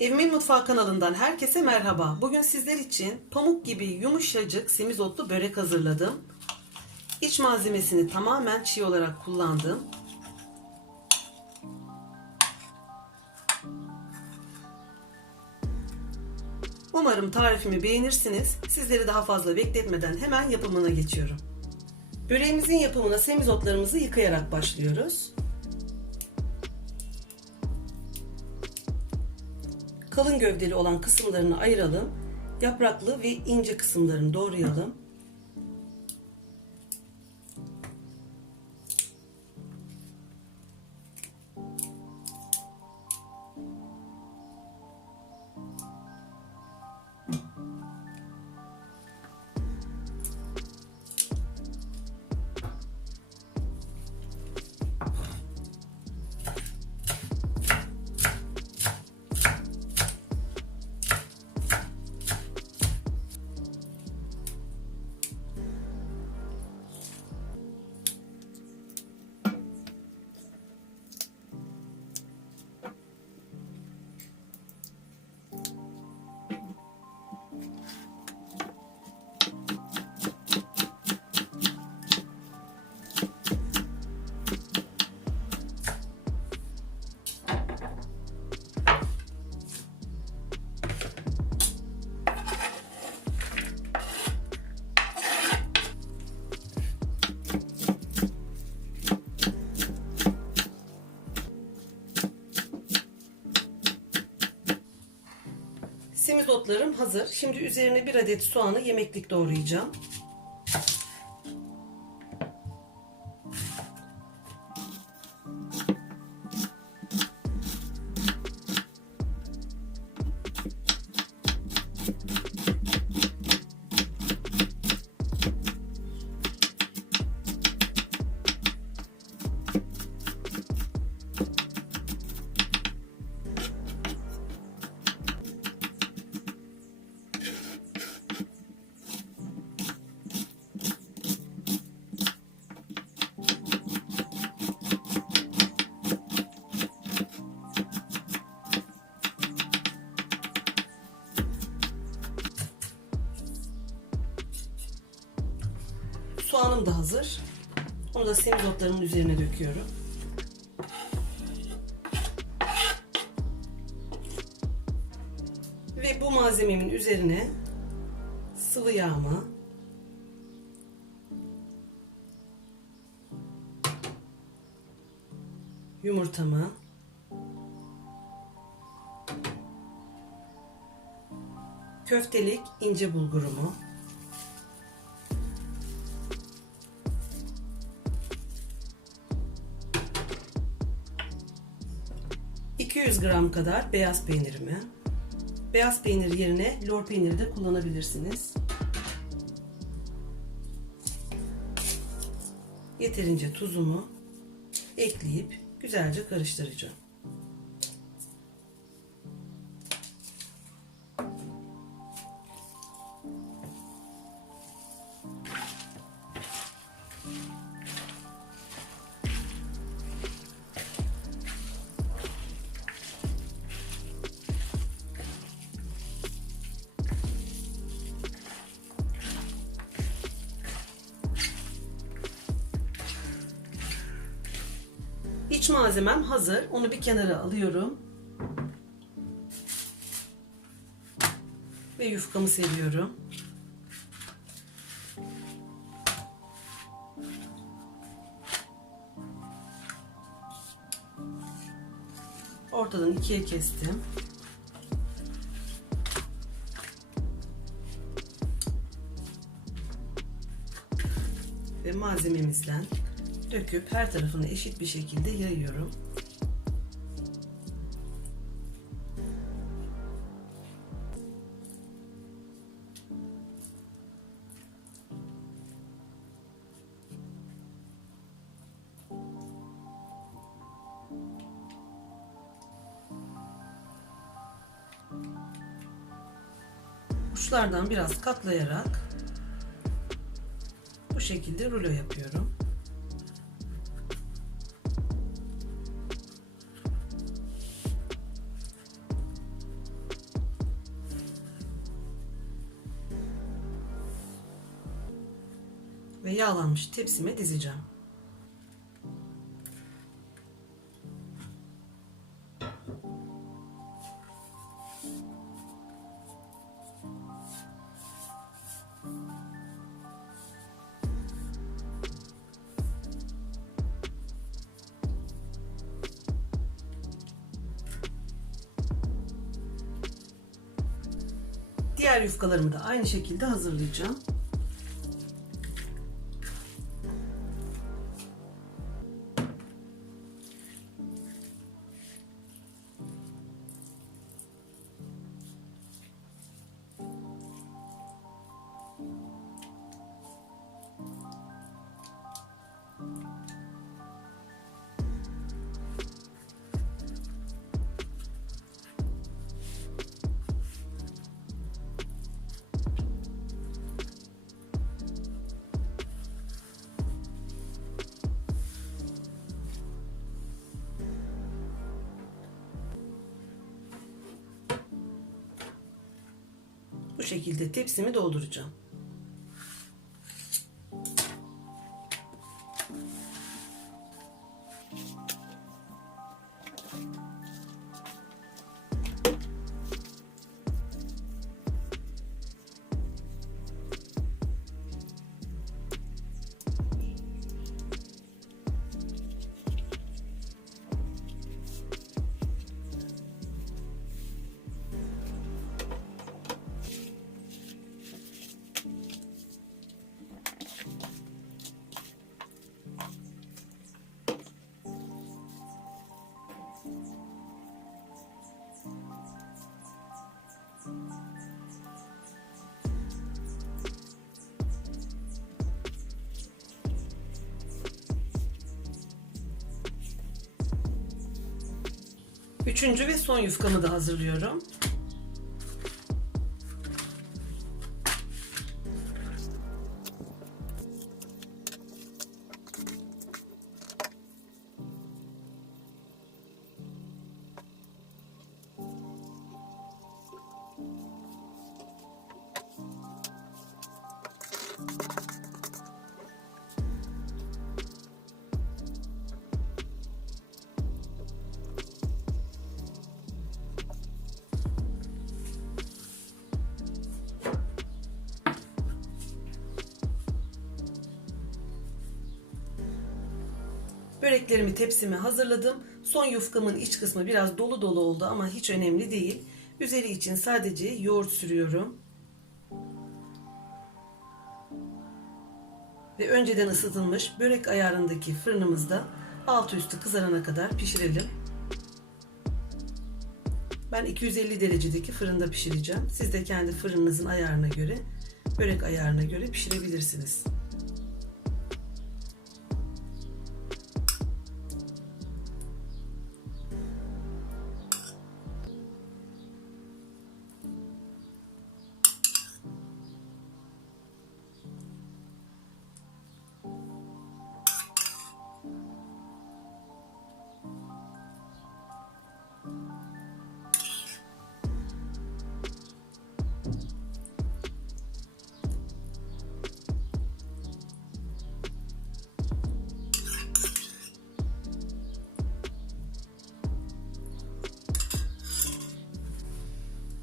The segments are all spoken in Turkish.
Evimin Mutfağı kanalından herkese merhaba. Bugün sizler için pamuk gibi yumuşacık semizotlu börek hazırladım. İç malzemesini tamamen çiğ olarak kullandım. Umarım tarifimi beğenirsiniz. Sizleri daha fazla bekletmeden hemen yapımına geçiyorum. Böreğimizin yapımına semizotlarımızı yıkayarak başlıyoruz. Kalın gövdeli olan kısımlarını ayıralım. Yapraklı ve ince kısımlarını doğrayalım. Semizotlarım hazır. Şimdi üzerine bir adet soğanı yemeklik doğrayacağım. Hazır. Onu da semizotlarımın üzerine döküyorum. Ve bu malzememin üzerine sıvı yağımı yumurtamı köftelik ince bulgurumu 200 gram kadar beyaz peynirimi. Beyaz peynir yerine lor peyniri de kullanabilirsiniz. Yeterince tuzumu ekleyip güzelce karıştıracağım. Malzemem hazır. Onu bir kenara alıyorum. Ve yufkamı seriyorum. Ortadan ikiye kestim. Ve malzememizden döküp her tarafını eşit bir şekilde yayıyorum. Uçlardan biraz katlayarak bu şekilde rulo yapıyorum. Ve yağlanmış tepsime dizeceğim. Diğer yufkalarımı da aynı şekilde hazırlayacağım. Şekilde tepsimi dolduracağım. Üçüncü ve son yufkamı da hazırlıyorum. Böreklerimi tepsime hazırladım. Son yufkamın iç kısmı biraz dolu dolu oldu ama hiç önemli değil. Üzeri için sadece yoğurt sürüyorum. Ve önceden ısıtılmış börek ayarındaki fırınımızda altı üstü kızarana kadar pişirelim. Ben 250 derecedeki fırında pişireceğim. Siz de kendi fırınınızın ayarına göre, börek ayarına göre pişirebilirsiniz.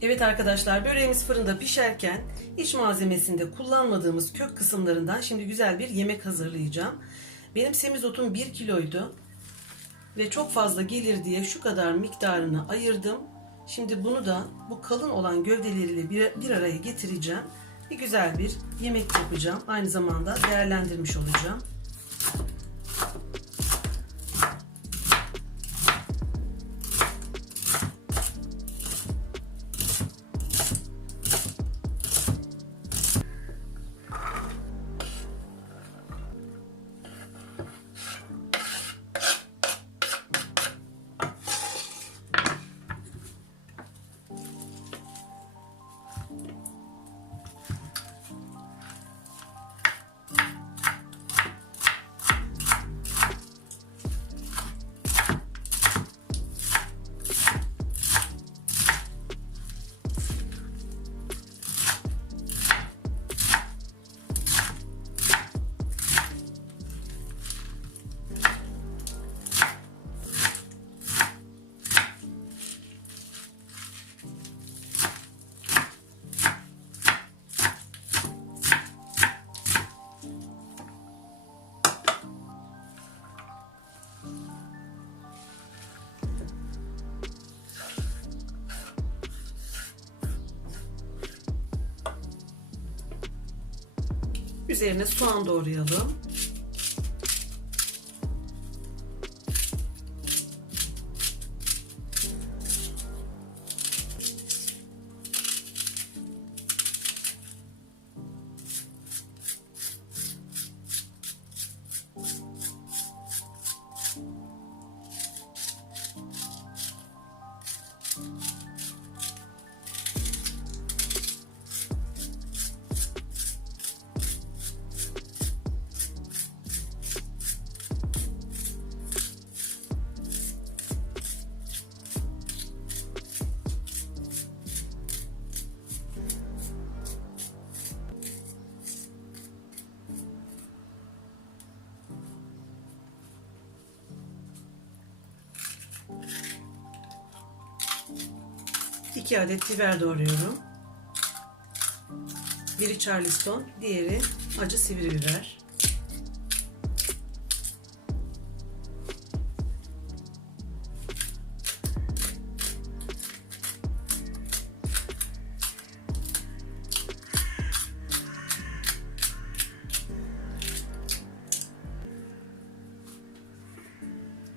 Evet arkadaşlar böreğimiz fırında pişerken iç malzemesinde kullanmadığımız kök kısımlarından şimdi güzel bir yemek hazırlayacağım. Benim semizotum 1 kiloydu ve çok fazla gelir diye şu kadar miktarını ayırdım. Şimdi bunu da bu kalın olan gövdeleriyle bir, bir araya getireceğim. Bir güzel bir yemek yapacağım. Aynı zamanda değerlendirmiş olacağım. Üzerine soğan doğrayalım. İki adet biber doğruyorum. Biri Charleston, diğeri acı sivri biber.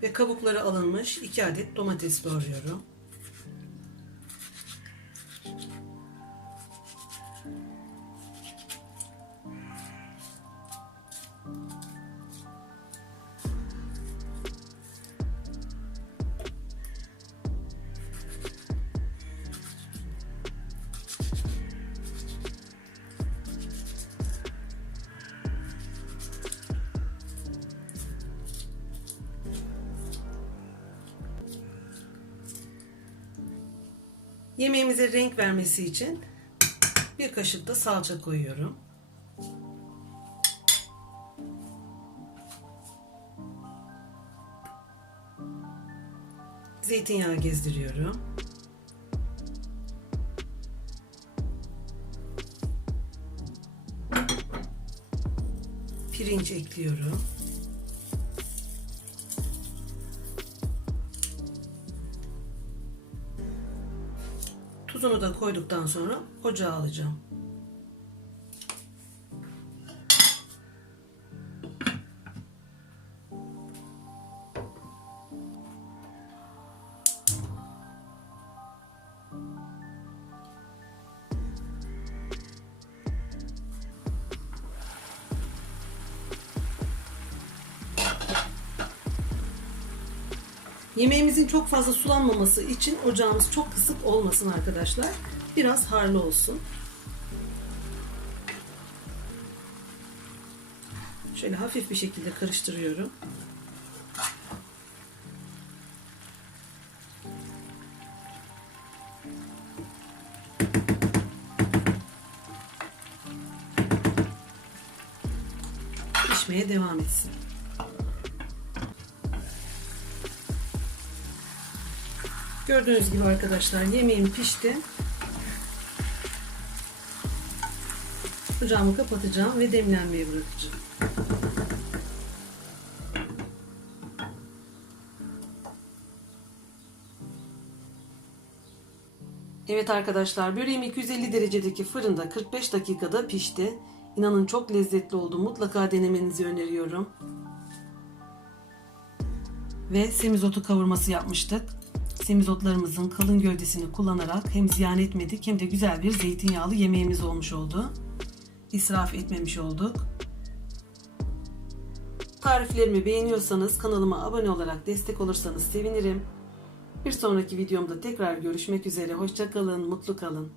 Ve kabukları alınmış 2 adet domates doğruyorum. Yemeğimize renk vermesi için bir kaşık da salça koyuyorum. Zeytinyağı gezdiriyorum. Pirinç ekliyorum. Tuzunu da koyduktan sonra ocağa alacağım. Yemeğimizin çok fazla sulanmaması için ocağımız çok kısık olmasın arkadaşlar. Biraz harlı olsun. Şöyle hafif bir şekilde karıştırıyorum. Pişmeye devam etsin. Gördüğünüz gibi arkadaşlar yemeğim pişti. Ocağımı kapatacağım ve demlenmeye bırakacağım. Evet arkadaşlar böreğim 250 derecedeki fırında 45 dakikada pişti. İnanın çok lezzetli oldu. Mutlaka denemenizi öneriyorum. Ve semizotu kavurması yapmıştık semizotlarımızın kalın gövdesini kullanarak hem ziyan etmedik hem de güzel bir zeytinyağlı yemeğimiz olmuş oldu. İsraf etmemiş olduk. Tariflerimi beğeniyorsanız kanalıma abone olarak destek olursanız sevinirim. Bir sonraki videomda tekrar görüşmek üzere. Hoşçakalın, mutlu kalın.